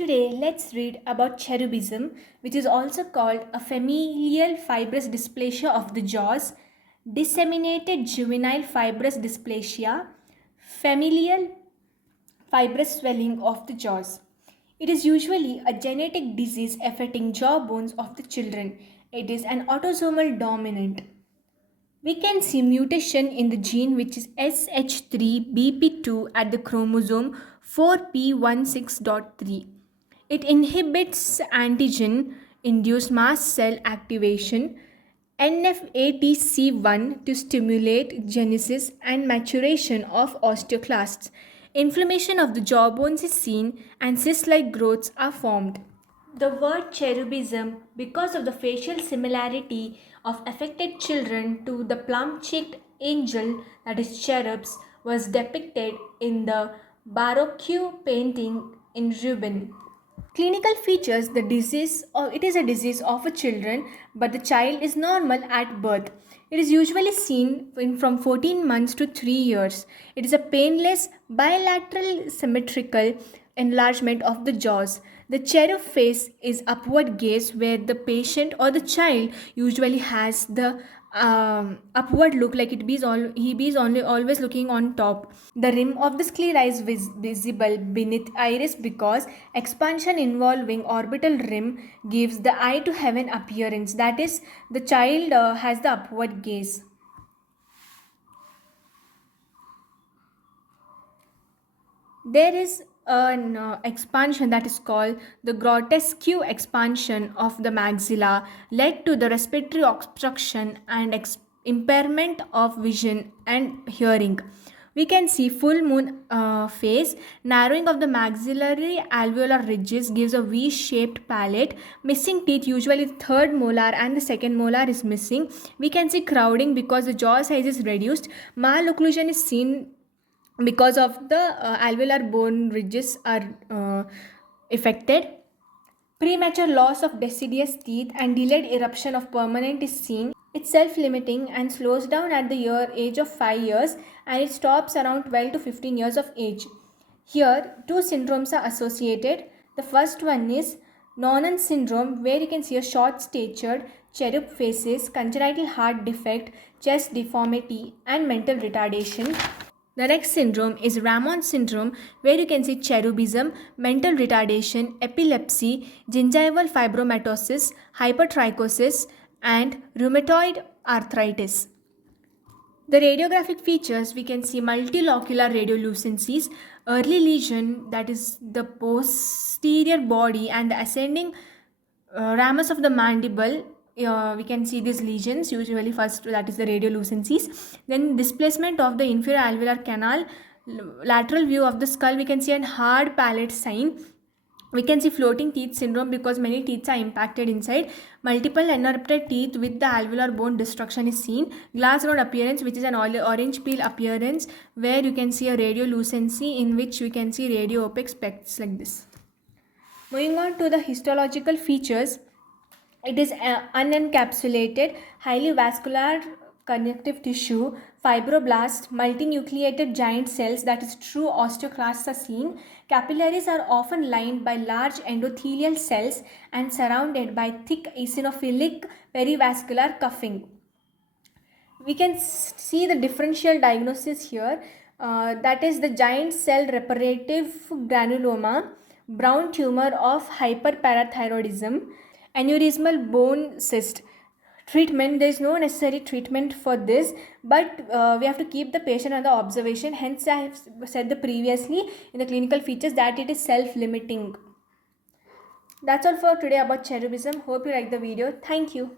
Today, let's read about cherubism, which is also called a familial fibrous dysplasia of the jaws, disseminated juvenile fibrous dysplasia, familial fibrous swelling of the jaws. It is usually a genetic disease affecting jaw bones of the children. It is an autosomal dominant. We can see mutation in the gene which is SH3BP2 at the chromosome 4p16.3. It inhibits antigen induced mast cell activation NFATC1 to stimulate genesis and maturation of osteoclasts. Inflammation of the jawbones is seen and cyst-like growths are formed. The word cherubism, because of the facial similarity of affected children to the plum-cheeked angel, that is cherubs, was depicted in the Baroque painting in Rubin. Clinical features: the disease, or it is a disease of a children, but the child is normal at birth. It is usually seen from 14 months to 3 years. It is a painless bilateral symmetrical enlargement of the jaws. The cherub face is upward gaze, where the patient or the child usually has the upward look, like he be only always looking on top. The rim of the sclera is visible beneath iris because expansion involving orbital rim gives the eye to heaven appearance. That is, the child has the upward gaze. There is an expansion that is called the grotesque expansion of the maxilla led to the respiratory obstruction and impairment of vision and hearing. We can see full moon face. Narrowing of the maxillary alveolar ridges gives a V-shaped palate. Missing teeth, usually the third molar and the second molar is missing. We can see crowding because the jaw size is reduced. Malocclusion is seen because of the alveolar bone ridges are affected. Premature loss of deciduous teeth and delayed eruption of permanent is seen. It's self-limiting and slows down at the age of 5 years, and it stops around 12 to 15 years of age. Here, two syndromes are associated. The first one is Noonan syndrome, where you can see a short-statured, cherub faces, congenital heart defect, chest deformity, and mental retardation. The next syndrome is Ramon syndrome, where you can see cherubism, mental retardation, epilepsy, gingival fibromatosis, hypertrichosis, and rheumatoid arthritis. The radiographic features: we can see multilocular radiolucencies, early lesion, that is the posterior body and the ascending ramus of the mandible. We can see these lesions usually first, that is the radiolucencies. Then displacement of the inferior alveolar canal, lateral view of the skull, we can see a hard palate sign. We can see floating teeth syndrome because many teeth are impacted inside. Multiple unerupted teeth with the alveolar bone destruction is seen. Glass rod appearance, which is an orange peel appearance, where you can see a radiolucency in which we can see radio-opaque specks like this. Moving on to the histological features, it is unencapsulated, highly vascular connective tissue, fibroblasts, multinucleated giant cells, that is true osteoclasts are seen. Capillaries are often lined by large endothelial cells and surrounded by thick eosinophilic perivascular cuffing. We can see the differential diagnosis here, that is the giant cell reparative granuloma, brown tumor of hyperparathyroidism, aneurysmal bone cyst. Treatment: there is no necessary treatment for this, but we have to keep the patient under observation. Hence, I have said previously in the clinical features that it is self-limiting. That's all for today about cherubism. Hope you like the video. Thank you.